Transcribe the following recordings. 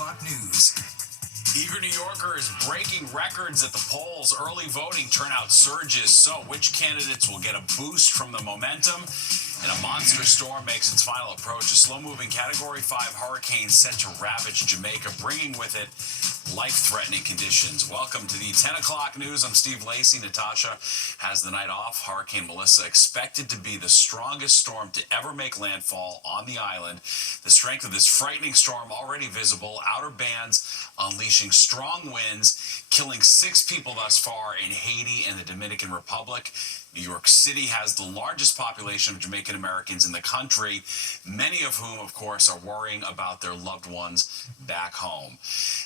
o'clock news. Eager New Yorkers breaking records at the polls. Early voting turnout surges. So, which candidates will get a boost from the momentum? And a monster storm makes its final approach. A slow-moving Category 5 hurricane set to ravage Jamaica, bringing with it life-threatening conditions. Welcome to the 10 o'clock news. I'm Steve Lacey. Natasha has the night off. Hurricane Melissa expected to be the strongest storm to ever make landfall on the island. The strength of this frightening storm already visible. Outer bands unleashing strong winds, killing 6 people thus far in Haiti and the Dominican Republic. New York City has the largest population of Jamaican Americans in the country, many of whom, of course, are worrying about their loved ones back home.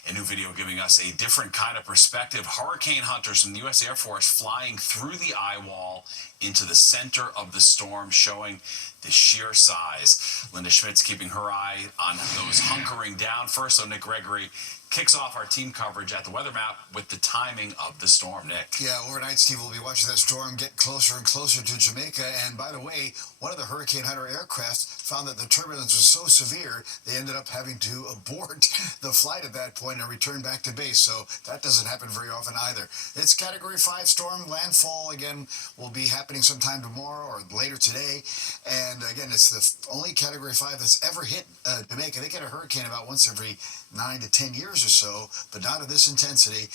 A new video giving us a different kind of perspective. Hurricane hunters from the U.S. Air Force flying through the eye wall into the center of the storm, showing the sheer size. Linda Schmidt's keeping her eye on those hunkering down. First, though, Nick Gregory kicks off our team coverage at the weather map with the timing of the storm. Nick. Yeah, overnight, Steve, we'll be watching that storm get closer and closer to Jamaica. And by the way, one of the Hurricane Hunter aircraft found that the turbulence was so severe, they ended up having to abort the flight at that point and return back to base. So that doesn't happen very often either. It's Category 5 storm. Landfall, again, will be happening sometime tomorrow or later today. And again, it's the only Category 5 that's ever hit Jamaica. They get a hurricane about once every 9 to 10 years or so, but not of this intensity.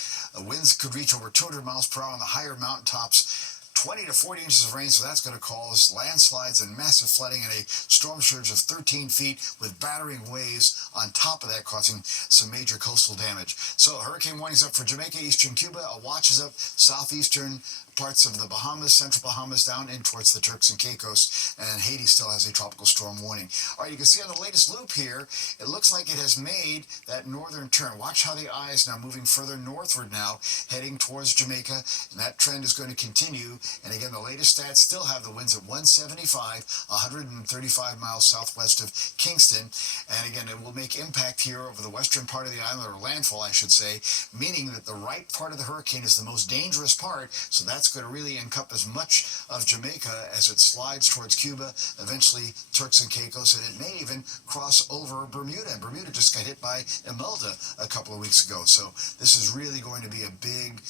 Winds could reach over 200 miles per hour on the higher mountaintops. 20 to 40 inches of rain, so that's going to cause landslides and massive flooding and a storm surge of 13 feet with battering waves on top of that, causing some major coastal damage. So hurricane warnings up for Jamaica, eastern Cuba. A watch is up southeastern parts of the Bahamas, central Bahamas, down in towards the Turks and Caicos, and Haiti still has a tropical storm warning. All right, you can see on the latest loop here, it looks like it has made that northern turn. Watch how the eye is now moving further northward now, heading towards Jamaica, and that trend is going to continue. And again, the latest stats still have the winds at 175, 135 miles southwest of Kingston. And again, it will make impact here over the western part of the island, or landfall, I should say, meaning that the right part of the hurricane is the most dangerous part. So that's going to really encompass much of Jamaica as it slides towards Cuba, eventually Turks and Caicos, and it may even cross over Bermuda. And Bermuda just got hit by Imelda a couple of weeks ago. So this is really going to be a big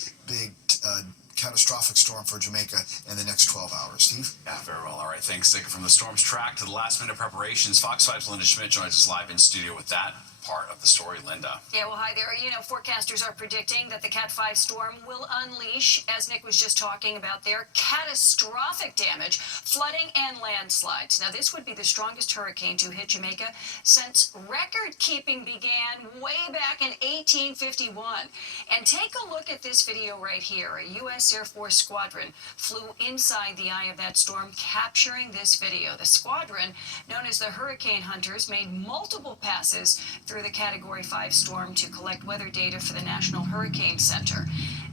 catastrophic storm for Jamaica in the next 12 hours. Steve? Yeah, very well. All right, thanks. Taking from the storm's track to the last-minute preparations, Fox 5's Linda Schmidt joins us live in studio with that part of the story. Linda. Yeah, well, hi there. Forecasters are predicting that the Cat 5 storm will unleash, as Nick was just talking about there, catastrophic damage, flooding and landslides. Now, this would be the strongest hurricane to hit Jamaica since record-keeping began way back in 1851. And take a look at this video right here. A U.S. Air Force squadron flew inside the eye of that storm, capturing this video. The squadron, known as the Hurricane Hunters, made multiple passes through the Category 5 storm to collect weather data for the National Hurricane Center.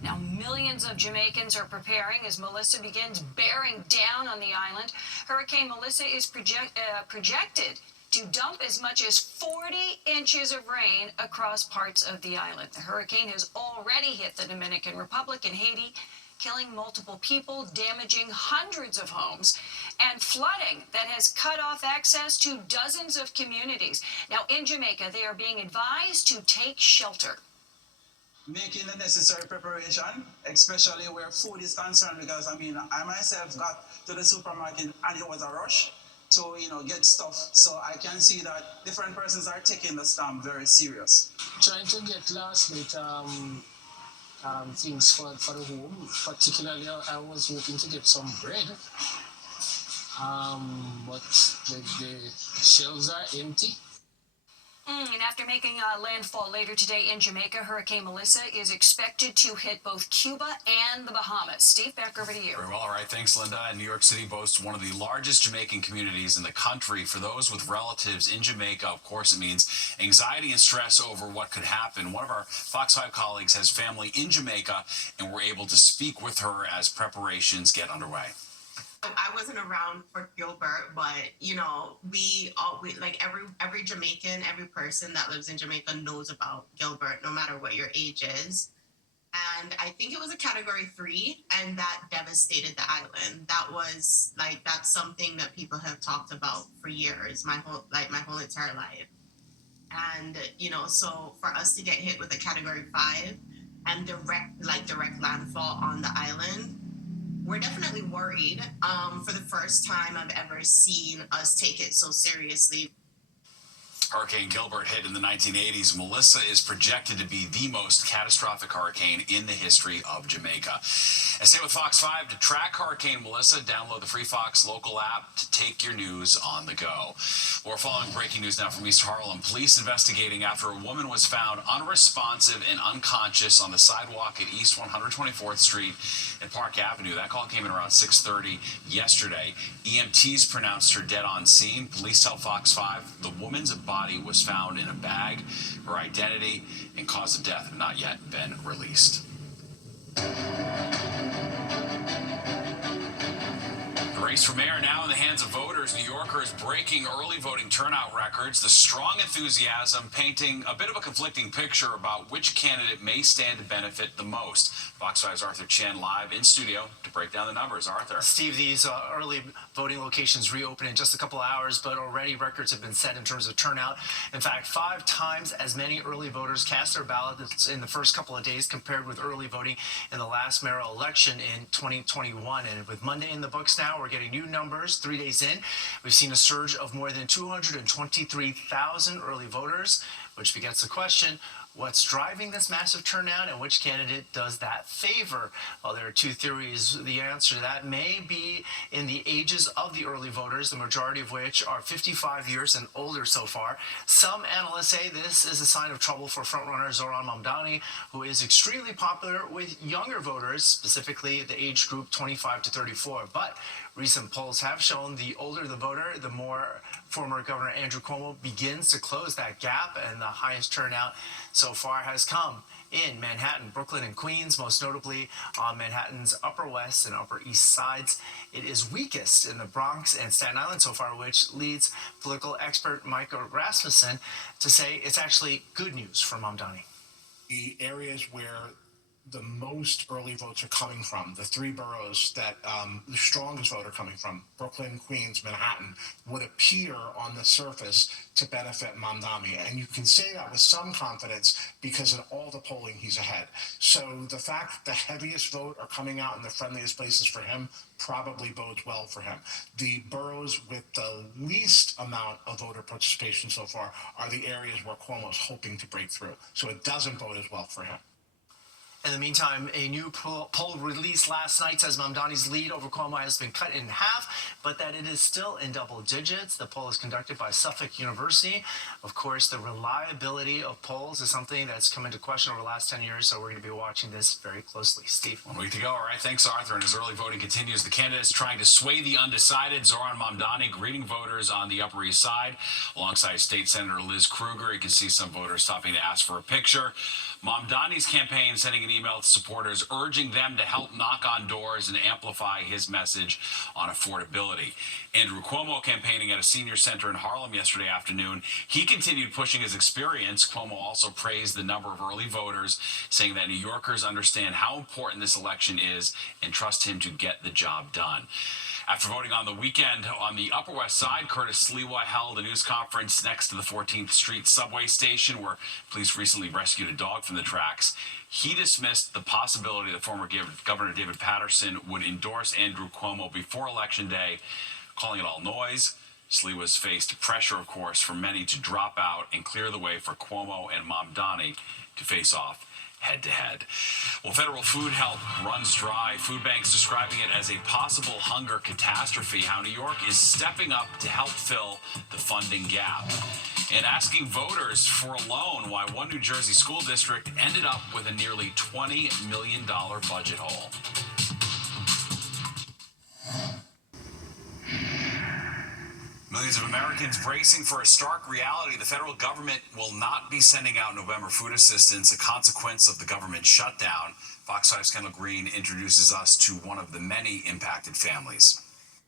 Now, millions of Jamaicans are preparing as Melissa begins bearing down on the island. Hurricane Melissa is projected to dump as much as 40 inches of rain across parts of the island. The hurricane has already hit the Dominican Republic and Haiti, killing multiple people, damaging hundreds of homes, and flooding that has cut off access to dozens of communities. Now, in Jamaica, they are being advised to take shelter. Making the necessary preparation, especially where food is concerned, because I myself got to the supermarket and it was a rush to get stuff. So I can see that different persons are taking the storm very serious. Trying to get last minute things for the home. Particularly, I was hoping to get some bread, but the shelves are empty. And after making landfall later today in Jamaica, Hurricane Melissa is expected to hit both Cuba and the Bahamas. Steve, back over to you. Very well. All right. Thanks, Linda. And New York City boasts one of the largest Jamaican communities in the country. For those with relatives in Jamaica, of course, it means anxiety and stress over what could happen. One of our Fox 5 colleagues has family in Jamaica, and we're able to speak with her as preparations get underway. I wasn't around for Gilbert, but we like every Jamaican, every person that lives in Jamaica knows about Gilbert, no matter what your age is. And I think it was a Category 3, and that devastated the island. That's something that people have talked about for years, my whole entire life. And so for us to get hit with a Category 5 and direct landfall on the island, we're definitely worried. For the first time I've ever seen us take it so seriously. Hurricane Gilbert hit in the 1980s. Melissa is projected to be the most catastrophic hurricane in the history of Jamaica. And stay with Fox 5 to track Hurricane Melissa. Download the free Fox local app to take your news on the go. We're following breaking news now from East Harlem. Police investigating after a woman was found unresponsive and unconscious on the sidewalk at East 124th Street and Park Avenue. That call came in around 6:30 yesterday. EMTs pronounced her dead on scene. Police tell Fox 5 the woman's body was found in a bag. Her identity and cause of death have not yet been released. The race for mayor now in the hands of voters. New Yorkers breaking early voting turnout records. The strong enthusiasm painting a bit of a conflicting picture about which candidate may stand to benefit the most. Fox 5's Arthur Chen live in studio to break down the numbers. Arthur. Steve, these early voting locations reopen in just a couple of hours, but already records have been set in terms of turnout. In fact, 5 times as many early voters cast their ballots in the first couple of days compared with early voting in the last mayoral election in 2021. And with Monday in the books now, we're getting new numbers 3 days in. We've seen a surge of more than 223,000 early voters, which begets the question, what's driving this massive turnout and which candidate does that favor? Well, there are 2 theories. The answer to that may be in the ages of the early voters, the majority of which are 55 years and older so far. Some analysts say this is a sign of trouble for frontrunner Zohran Mamdani, who is extremely popular with younger voters, specifically the age group 25 to 34. But recent polls have shown the older the voter, the more former Governor Andrew Cuomo begins to close that gap, and the highest turnout so far has come in Manhattan, Brooklyn, and Queens, most notably on Manhattan's Upper West and Upper East sides. It is weakest in the Bronx and Staten Island so far, which leads political expert Micah Rasmussen to say it's actually good news for Mamdani. The areas where the most early votes are coming from, the 3 boroughs that the strongest vote are coming from, Brooklyn, Queens, Manhattan, would appear on the surface to benefit Mamdani. And you can say that with some confidence because in all the polling he's ahead. So the fact that the heaviest vote are coming out in the friendliest places for him probably bodes well for him. The boroughs with the least amount of voter participation so far are the areas where Cuomo's hoping to break through. So it doesn't bode as well for him. In the meantime, a new poll released last night says Mamdani's lead over Cuomo has been cut in half, but that it is still in double digits. The poll is conducted by Suffolk University. Of course, the reliability of polls is something that's come into question over the last 10 years, so we're going to be watching this very closely. Steve. 1 week to go. All right, thanks, Arthur. And as early voting continues, the candidates trying to sway the undecided. Zohran Mamdani greeting voters on the Upper East Side alongside State Senator Liz Krueger. You can see some voters stopping to ask for a picture. Mamdani's campaign sending an email to supporters urging them to help knock on doors and amplify his message on affordability. Andrew Cuomo campaigning at a senior center in Harlem yesterday afternoon. He continued pushing his experience. Cuomo also praised the number of early voters, saying that New Yorkers understand how important this election is and trust him to get the job done. After voting on the weekend on the Upper West Side, Curtis Sliwa held a news conference next to the 14th Street subway station where police recently rescued a dog from the tracks. He dismissed the possibility that former Governor David Paterson would endorse Andrew Cuomo before Election Day, calling it all noise. Sliwa's faced pressure, of course, from many to drop out and clear the way for Cuomo and Mamdani to face off head-to-head. Well, federal food help runs dry. Food banks describing it as a possible hunger catastrophe. How New York is stepping up to help fill the funding gap and asking voters for a loan. Why one New Jersey school district ended up with a nearly $20 million budget hole. Millions of Americans bracing for a stark reality. The federal government will not be sending out November food assistance, a consequence of the government shutdown. Fox 5's Kendall Green introduces us to one of the many impacted families.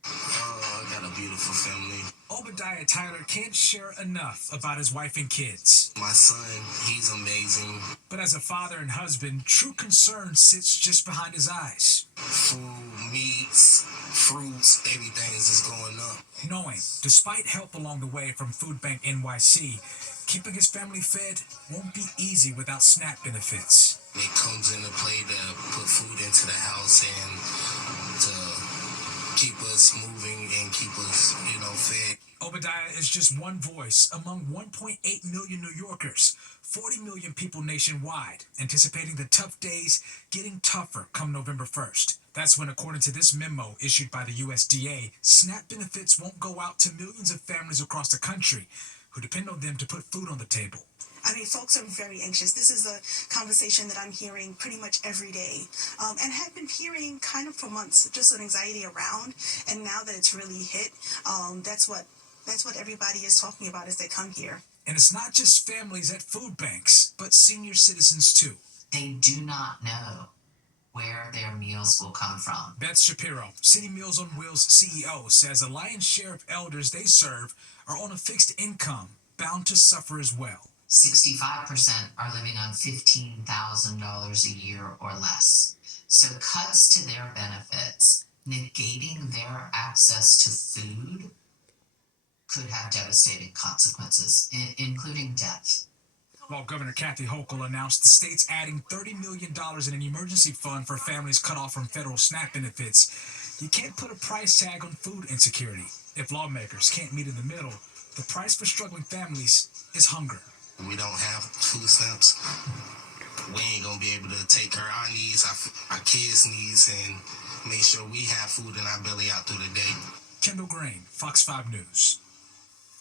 Oh, I got a beautiful family. Obadiah Tyler can't share enough about his wife and kids. My son, he's amazing. But as a father and husband, true concern sits just behind his eyes. Food, meats, fruits, everything is just going up. Knowing, despite help along the way from Food Bank NYC, keeping his family fed won't be easy without SNAP benefits. It comes into play to put food into the house and to keep us moving and keep us, fed. Obadiah is just one voice among 1.8 million New Yorkers, 40 million people nationwide, anticipating the tough days getting tougher come November 1st. That's when, according to this memo issued by the USDA, SNAP benefits won't go out to millions of families across the country who depend on them to put food on the table. I mean, folks are very anxious. This is a conversation that I'm hearing pretty much every day, and have been hearing kind of for months, just an anxiety around. And now that it's really hit, that's what everybody is talking about as they come here. And it's not just families at food banks, but senior citizens too. They do not know where their meals will come from. Beth Shapiro, City Meals on Wheels CEO, says a lion's share of elders they serve are on a fixed income, bound to suffer as well. 65% are living on $15,000 a year or less. So cuts to their benefits, negating their access to food, could have devastating consequences, including death. While Governor Kathy Hochul announced the state's adding $30 million in an emergency fund for families cut off from federal SNAP benefits, you can't put a price tag on food insecurity. If lawmakers can't meet in the middle, the price for struggling families is hunger. We don't have food stamps. We ain't gonna be able to take care of our needs, our kids' needs, and make sure we have food in our belly out through the day. Kendall Grain, Fox 5 News.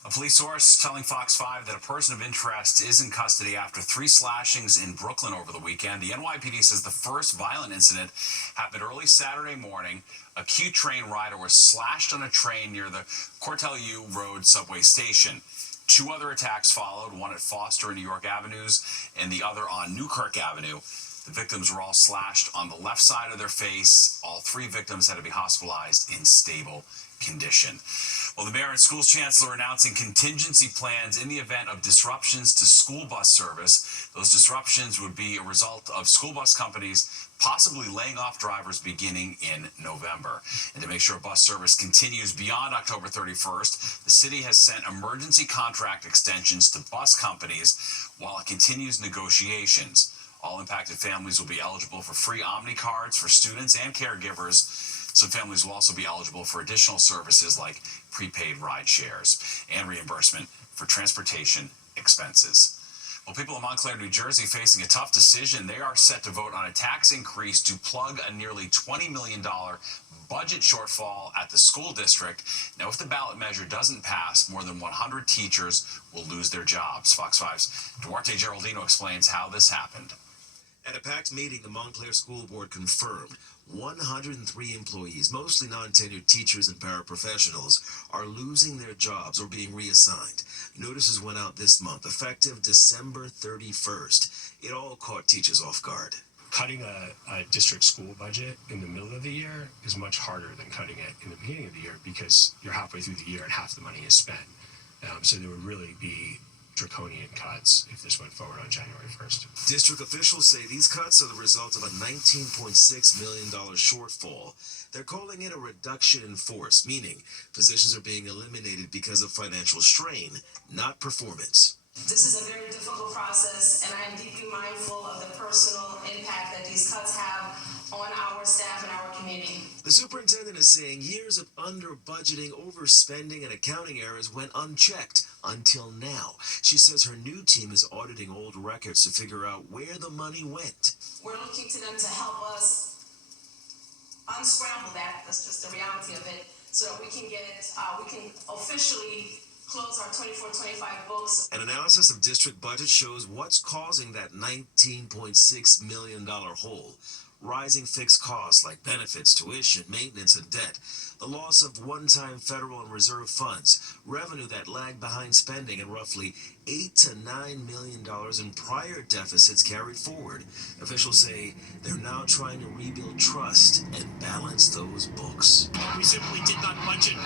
A police source telling Fox 5 that a person of interest is in custody after 3 slashings in Brooklyn over the weekend. The NYPD says the first violent incident happened early Saturday morning. A Q train rider was slashed on a train near the Cortelyou Road subway station. 2 other attacks followed, one at Foster and New York Avenues and the other on Newkirk Avenue. The victims were all slashed on the left side of their face. All 3 victims had to be hospitalized in stable condition. Well, the mayor and schools chancellor announcing contingency plans in the event of disruptions to school bus service. Those disruptions would be a result of school bus companies possibly laying off drivers beginning in November. And to make sure bus service continues beyond October 31st, the city has sent emergency contract extensions to bus companies while it continues negotiations. All impacted families will be eligible for free Omni cards for students and caregivers. Some families will also be eligible for additional services like prepaid ride shares and reimbursement for transportation expenses. Well, people in Montclair, New Jersey facing a tough decision. They are set to vote on a tax increase to plug a nearly $20 million budget shortfall at the school district. Now, if the ballot measure doesn't pass, more than 100 teachers will lose their jobs. Fox 5's Duarte Geraldino explains how this happened. At a packed meeting, the Montclair School Board confirmed 103 employees, mostly non-tenured teachers and paraprofessionals, are losing their jobs or being reassigned. Notices went out this month, effective December 31st. It all caught teachers off guard. Cutting a district school budget in the middle of the year is much harder than cutting it in the beginning of the year because you're halfway through the year and half the money is spent. So there would really be draconian cuts if this went forward on January 1st. District officials say these cuts are the result of a $19.6 million shortfall. They're calling it a reduction in force, meaning positions are being eliminated because of financial strain, not performance. This is a very difficult process, and I am deeply mindful of the personal impact that these cuts have on our staff and our community. The superintendent is saying years of under-budgeting, overspending, and accounting errors went unchecked until now. She says her new team is auditing old records to figure out where the money went. We're looking to them to help us unscramble that. That's just the reality of it, so that we can officially close our 24-25 books. An analysis of district budget shows what's causing that $19.6 million hole. rising fixed costs like benefits, tuition, maintenance, and debt, the loss of one-time federal and reserve funds, revenue that lagged behind spending, and roughly $8 to $9 million in prior deficits carried forward. Officials say they're now trying to rebuild trust and balance those books. We simply did not budget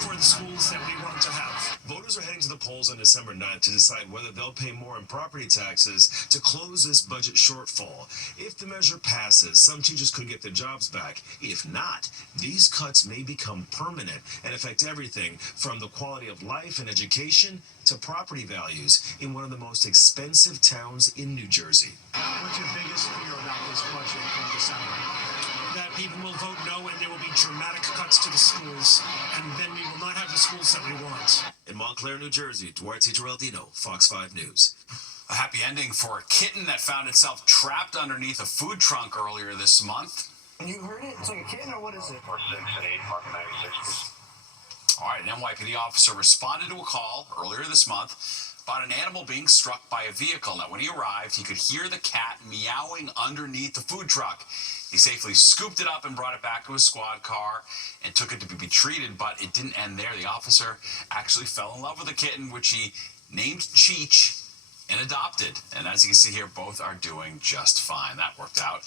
for the schools that we want to have. Voters are heading to the polls on December 9th to decide whether they'll pay more in property taxes to close this budget shortfall. If the measure passes, some teachers could get their jobs back. If not, these cuts may become permanent and affect everything from the quality of life and education to property values in one of the most expensive towns in New Jersey. What's your biggest fear about this budget come December? That people will vote no and there will be dramatic cuts to the schools, and then we will not have the schools that we want. In Montclair, New Jersey, Duarte Geraldino, Fox 5 News. A happy ending for a kitten that found itself trapped underneath a food trunk earlier this month. You heard it? It's like a kitten, or what is it? 4, 6, and 8, Park 96. All right, an NYPD officer responded to a call earlier this month about an animal being struck by a vehicle. Now, when he arrived, he could hear the cat meowing underneath the food truck. He safely scooped it up and brought it back to his squad car and took it to be treated, but it didn't end there. The officer actually fell in love with the kitten, which he named Cheech and adopted. And as you can see here, both are doing just fine. That worked out.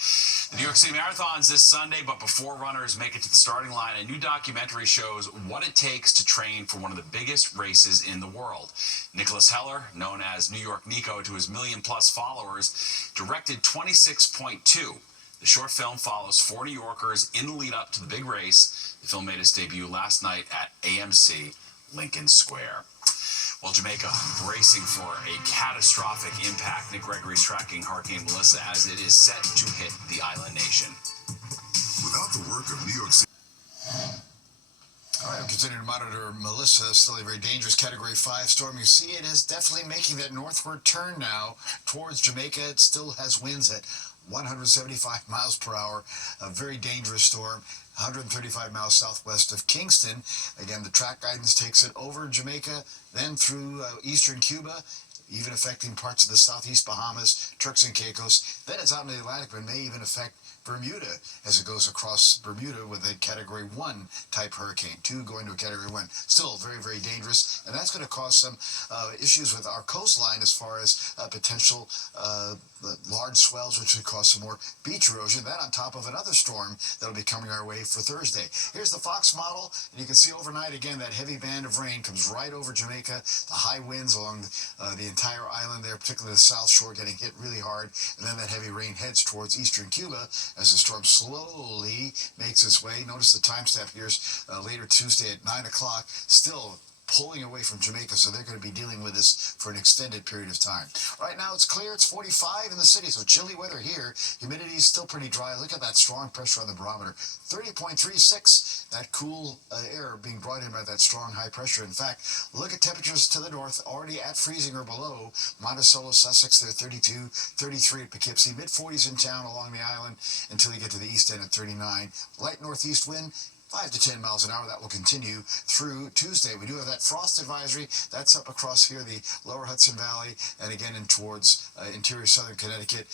The New York City Marathon's this Sunday, but before runners make it to the starting line, a new documentary shows what it takes to train for one of the biggest races in the world. Nicholas Heller, known as New York Nico to his million-plus followers, directed 26.2. The short film follows 4 New Yorkers in the lead up to the big race. The film made its debut last night at AMC Lincoln Square. Well, Jamaica bracing for a catastrophic impact. Nick Gregory's tracking Hurricane Melissa as it is set to hit the island nation. Without the work of New York City. All right, I'm continuing to monitor Melissa, still a very dangerous Category 5 storm. You see it is definitely making that northward turn now towards Jamaica. It still has winds at 175 miles per hour, a very dangerous storm. 135 miles southwest of Kingston. Again, the track guidance takes it over Jamaica, then through eastern Cuba, even affecting parts of the southeast Bahamas, Turks and Caicos. Then it's out in the Atlantic, but may even affect Bermuda as it goes across Bermuda with a Category 1 type hurricane. 2 going to a Category 1. Still very, very dangerous, and that's going to cause some issues with our coastline as far as potential large swells, which would cause some more beach erosion. That on top of another storm that'll be coming our way for Thursday. Here's the Fox model, and you can see overnight again that heavy band of rain comes right over Jamaica. The high winds along the entire island there, particularly the South Shore, getting hit really hard, and then that heavy rain heads towards eastern Cuba as the storm slowly makes its way. Notice the timestamp here's later Tuesday at 9 o'clock, still pulling away from Jamaica, so they're going to be dealing with this for an extended period of time. Right now it's clear, it's 45 in the city, so chilly weather here. Humidity is still pretty dry. Look at that strong pressure on the barometer, 30.36. That cool air being brought in by that strong high pressure. In fact, look at temperatures to the north, already at freezing or below. Monticello, Sussex, they're 32, 33 at Poughkeepsie, mid-40s in town along the island until you get to the east end at 39. Light northeast wind, 5 to 10 miles an hour. That will continue through Tuesday. We do have that frost advisory. That's up across here, the lower Hudson Valley, and again in towards interior southern Connecticut.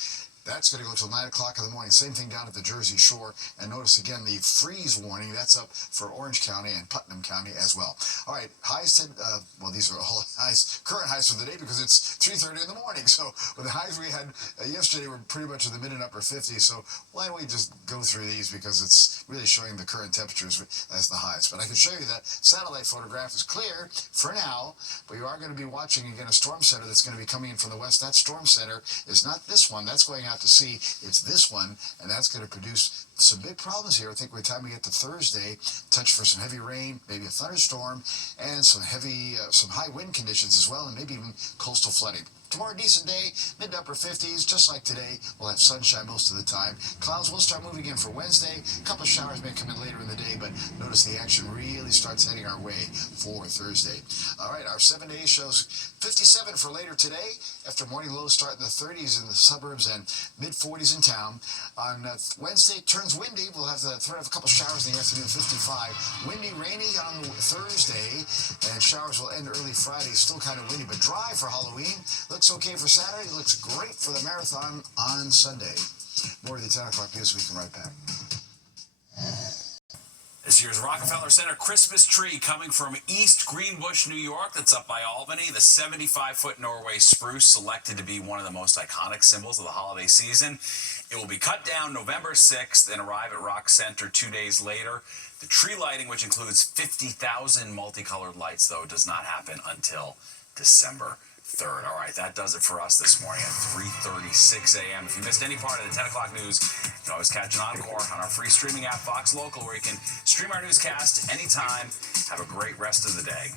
That's going to go till 9 o'clock in the morning. Same thing down at the Jersey Shore. And notice again the freeze warning. That's up for Orange County and Putnam County as well. All right, highs to, well, these are all highs, current highs for the day because it's 3:30 in the morning. So with the highs we had yesterday were pretty much in the mid and upper 50s. So why don't we just go through these because it's really showing the current temperatures as the highs. But I can show you that satellite photograph is clear for now, but you are going to be watching again a storm center that's going to be coming in from the west. That storm center is not this one. That's going out to sea. It's this one, and that's going to produce some big problems here. I think by the time we get to Thursday, touch for some heavy rain, maybe a thunderstorm, and some heavy, some high wind conditions as well, and maybe even coastal flooding. Tomorrow, decent day, mid to upper 50s, just like today. We'll have sunshine most of the time. Clouds will start moving in for Wednesday. A couple of showers may come in later in the day, but notice the action really starts heading our way for Thursday. All right, our 7 days shows 57 for later today, after morning lows start in the 30s in the suburbs and mid-40s in town. On Wednesday, it turns windy. We'll have the threat of a couple showers in the afternoon, 55. Windy, rainy on Thursday, and showers will end early Friday. Still kind of windy, but dry for Halloween. Looks okay for Saturday. Looks great for the marathon on Sunday. More of the 10 o'clock news week right back. This year's Rockefeller Center Christmas tree coming from East Greenbush, New York, that's up by Albany. The 75-foot Norway spruce selected to be one of the most iconic symbols of the holiday season. It will be cut down November 6th and arrive at Rock Center 2 days later. The tree lighting, which includes 50,000 multicolored lights, though, does not happen until December 3rd. All right, that does it for us this morning at 3:36 a.m. If you missed any part of the 10 o'clock news, you can always catch an encore on our free streaming app, Fox Local, where you can stream our newscast anytime. Have a great rest of the day.